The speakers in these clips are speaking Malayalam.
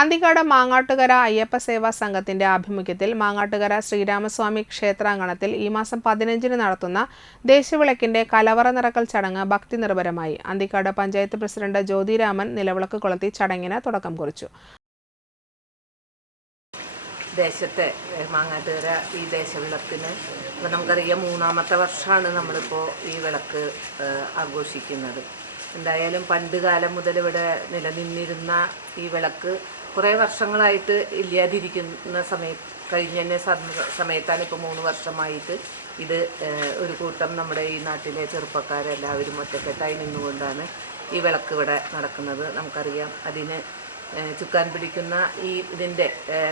അന്തിക്കാട് മാങ്ങാട്ടുകര അയ്യപ്പ സേവാ സംഘത്തിന്റെ ആഭിമുഖ്യത്തിൽ മാങ്ങാട്ടുകര ശ്രീരാമസ്വാമി ക്ഷേത്രാങ്കണത്തിൽ ഈ മാസം പതിനഞ്ചിന് നടത്തുന്ന ദേശവിളക്കിന്റെ കലവറ നിറക്കൽ ചടങ്ങ് ഭക്തി നിർഭരമായി. അന്തിക്കാട് പഞ്ചായത്ത് പ്രസിഡന്റ് ജ്യോതിരാമൻ നിലവിളക്ക് കൊളുത്തി ചടങ്ങിന് തുടക്കം കുറിച്ചു. ദേശത്തെ മാങ്ങാട്ടുകര ഈ ദേശവിളക്കിന് ഇപ്പം നമുക്കറിയാം മൂന്നാമത്തെ വർഷമാണ് നമ്മളിപ്പോൾ ഈ വിളക്ക് ആഘോഷിക്കുന്നത്. എന്തായാലും പണ്ട് കാലം മുതൽ ഇവിടെ നിലനിന്നിരുന്ന ഈ വിളക്ക് കുറേ വർഷങ്ങളായിട്ട് ഇല്ലാതിരിക്കുന്ന സമയ കഴിഞ്ഞ സമയത്താണ് ഇപ്പോൾ മൂന്ന് വർഷമായിട്ട് ഇത് ഒരു കൂട്ടം നമ്മുടെ ഈ നാട്ടിലെ ചെറുപ്പക്കാരെല്ലാവരും ഒറ്റക്കെട്ടായി നിന്നുകൊണ്ടാണ് ഈ വിളക്ക് ഇവിടെ നടക്കുന്നത്. നമുക്കറിയാം അതിന് ചുക്കാൻ പിടിക്കുന്ന ഈ ഇതിന്റെ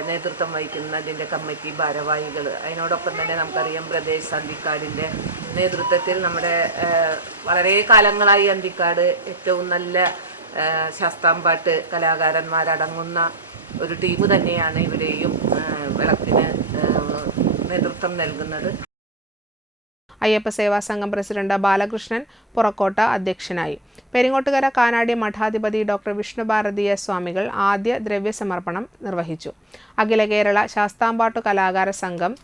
നേതൃത്വം വഹിക്കുന്ന ഇതിന്റെ കമ്മിറ്റി ഭാരവാഹികൾ അതിനോടൊപ്പം തന്നെ നമുക്കറിയാം പ്രദേശ് അന്തിക്കാടിന്റെ നേതൃത്വത്തിൽ നമ്മുടെ വളരെ കാലങ്ങളായി അന്തിക്കാട് ഏറ്റവും നല്ല ശാസ്താംപാട്ട് കലാകാരന്മാരടങ്ങുന്ന ഒരു ടീം തന്നെയാണ് ഇവിടെയും വിളക്കിന് നേതൃത്വം നൽകുന്നത്. അയ്യപ്പ സേവാ സംഘം പ്രസിഡന്റ് ബാലകൃഷ്ണൻ പുറക്കോട്ട അധ്യക്ഷനായി. പെരിങ്ങോട്ടുകര കാനാടി മഠാധിപതി ഡോക്ടർ വിഷ്ണുഭാരതീയ സ്വാമികൾ ആദ്യ ദ്രവ്യസമർപ്പണം നിർവഹിച്ചു. അഖില കേരള ശാസ്താംപാട്ടു കലാകാര സംഘം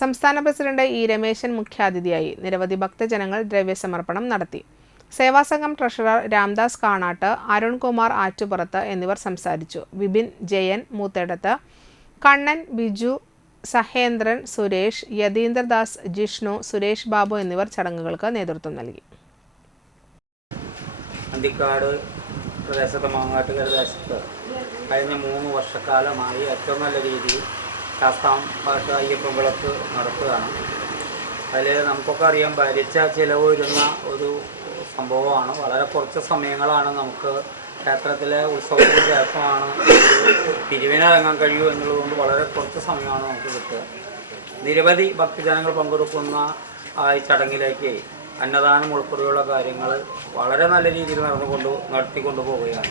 സംസ്ഥാന പ്രസിഡന്റ് ഇ രമേശൻ മുഖ്യാതിഥിയായി. നിരവധി ഭക്തജനങ്ങൾ ദ്രവ്യസമർപ്പണം നടത്തി. സേവാസംഘം ട്രഷറർ രാംദാസ് കാണാട്ട് അരുൺകുമാർ ആറ്റുപുറത്ത് എന്നിവർ സംസാരിച്ചു. വിപിൻ ജയൻ മൂത്തേടത്ത് കണ്ണൻ ബിജു സഹേന്ദ്രൻ സുരേഷ് യതീന്ദ്രദാസ് ജിഷ്ണു സുരേഷ് ബാബു എന്നിവർ ചടങ്ങുകൾക്ക് നേതൃത്വം നൽകി. അന്തിക്കാട് പ്രദേശത്ത് മാങ്ങാട്ടുകര ദേശത്ത് കഴിഞ്ഞ മൂന്ന് വർഷക്കാലമായി ഏറ്റവും നല്ല രീതിയിൽ ശാസ്താം പാട്ട് അയ്യപ്പൻ വിളക്ക് നടത്തുകയാണ്. അതിൽ നമുക്കൊക്കെ അറിയാം ഭരിച്ച ചിലവ് വരുന്ന ഒരു സംഭവമാണ്. വളരെ കുറച്ച് സമയങ്ങളാണ് നമുക്ക് ക്ഷേത്രത്തിലെ ഉത്സവത്തിന് ശേഷമാണ് പിരിവിനിറങ്ങാൻ കഴിയൂ എന്നുള്ളതുകൊണ്ട് വളരെ കുറച്ച് സമയമാണ് നമുക്ക് കിട്ടുക. നിരവധി ഭക്തജനങ്ങൾ പങ്കെടുക്കുന്ന ഈ ചടങ്ങിലേക്ക് അന്നദാനം ഉൾപ്പെടെയുള്ള കാര്യങ്ങൾ വളരെ നല്ല രീതിയിൽ നടന്നുകൊണ്ട് നടത്തിക്കൊണ്ടു പോവുകയാണ്